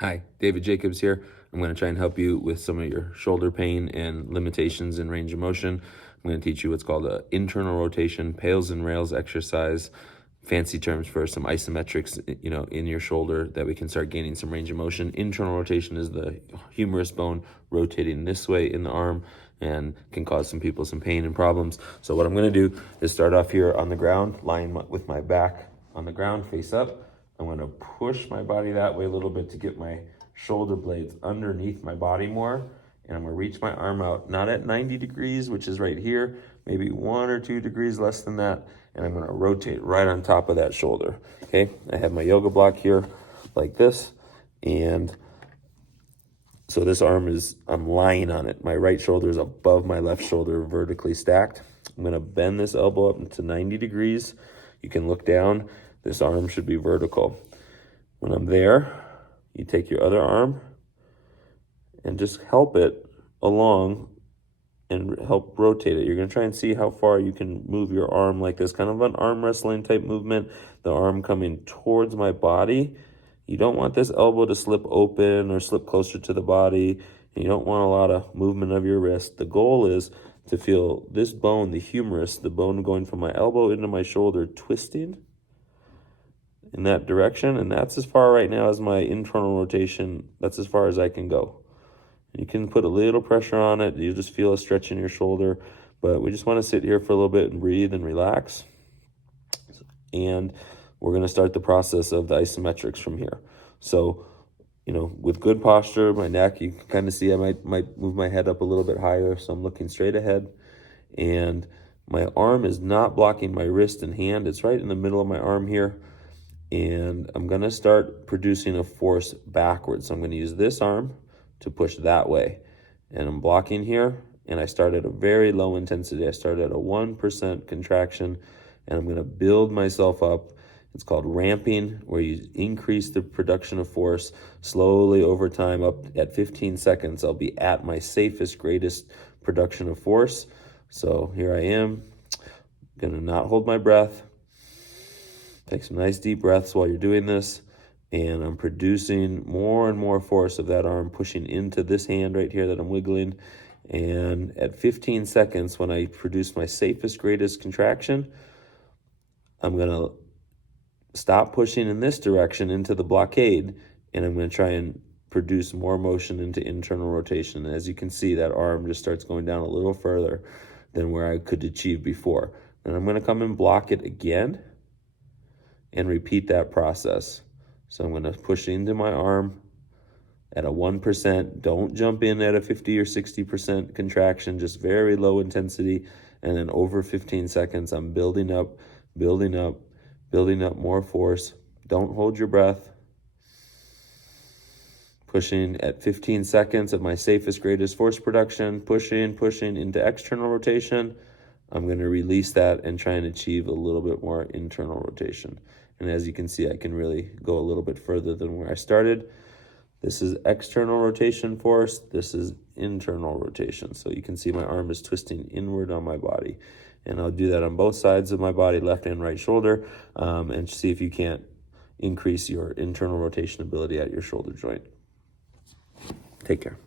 Hi, David Jacobs here. I'm going to try and help you with some of your shoulder pain and limitations in range of motion. I'm going to teach you what's called an internal rotation, PAILS and rails exercise, fancy terms for some isometrics, in your shoulder that we can start gaining some range of motion. Internal rotation is the humerus bone rotating this way in the arm and can cause some people some pain and problems. So what I'm going to do is start off here on the ground, lying with my back on the ground, face up. I'm going to push my body that way a little bit to get my shoulder blades underneath my body more. And I'm going to reach my arm out, not at 90 degrees, which is right here, maybe 1 or 2 degrees less than that. And I'm going to rotate right on top of that shoulder. Okay, I have my yoga block here like this. And so this arm I'm lying on it. My right shoulder is above my left shoulder, vertically stacked. I'm going to bend this elbow up to 90 degrees. You can look down. This arm should be vertical. When I'm there, you take your other arm and just help it along and help rotate it. You're going to try and see how far you can move your arm like this, kind of an arm wrestling type movement. The arm coming towards my body. You don't want this elbow to slip open or slip closer to the body. And you don't want a lot of movement of your wrist. The goal is to feel this bone, the humerus, the bone going from my elbow into my shoulder, twisting in that direction. And that's as far right now as my internal rotation. That's as far as I can go. You can put a little pressure on it. You just feel a stretch in your shoulder. But we just want to sit here for a little bit and breathe and relax. And we're going to start the process of the isometrics from here. So, with good posture, my neck, you can kind of see I might move my head up a little bit higher. So I'm looking straight ahead. And my arm is not blocking my wrist and hand. It's right in the middle of my arm here. And I'm going to start producing a force backwards. So I'm going to use this arm to push that way. And I'm blocking here. And I start at a very low intensity. I start at a 1% contraction. And I'm going to build myself up. It's called ramping, where you increase the production of force slowly over time. Up at 15 seconds, I'll be at my safest, greatest production of force. So here I am. Going to not hold my breath. Take some nice deep breaths while you're doing this. And I'm producing more and more force of that arm pushing into this hand right here that I'm wiggling. And at 15 seconds, when I produce my safest, greatest contraction, I'm going to stop pushing in this direction into the blockade. And I'm going to try and produce more motion into internal rotation. And as you can see, that arm just starts going down a little further than where I could achieve before. And I'm going to come and block it again and repeat that process. So I'm going to push into my arm at a 1%. Don't jump in at a 50 or 60% contraction, just very low intensity. And then over 15 seconds, I'm building up more force. Don't hold your breath. Pushing at 15 seconds of my safest, greatest force production, pushing into external rotation. I'm going to release that and try and achieve a little bit more internal rotation. And as you can see, I can really go a little bit further than where I started. This is external rotation force. This is internal rotation. So you can see my arm is twisting inward on my body. And I'll do that on both sides of my body, left and right shoulder, and see if you can't increase your internal rotation ability at your shoulder joint. Take care.